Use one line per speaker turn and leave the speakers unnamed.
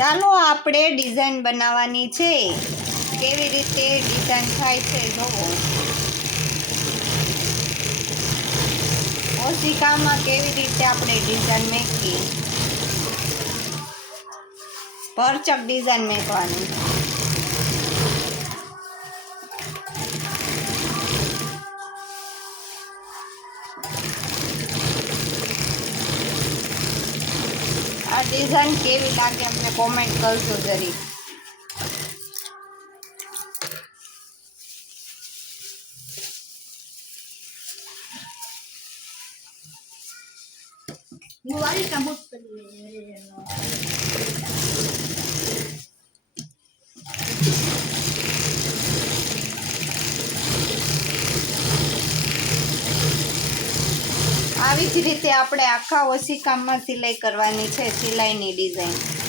ચાલો આપણે ડિઝાઇન બનાવવાની છે. કેવી રીતે ડિઝાઇન થાય છે જોવો. ઓશિકામાં કેવી રીતે આપણે ડિઝાઇન મેકવી પરચક ડિઝાઇન મેકવાની. આ ડિઝાઇન કેવી લાગે અમને કોમેન્ટ કરજો જરી
Muari kamu pelero.
આવી જ રીતે આપણે આખા ઓશિકામાં સિલાઈ કરવાની છે સિલાઈની ડિઝાઇન.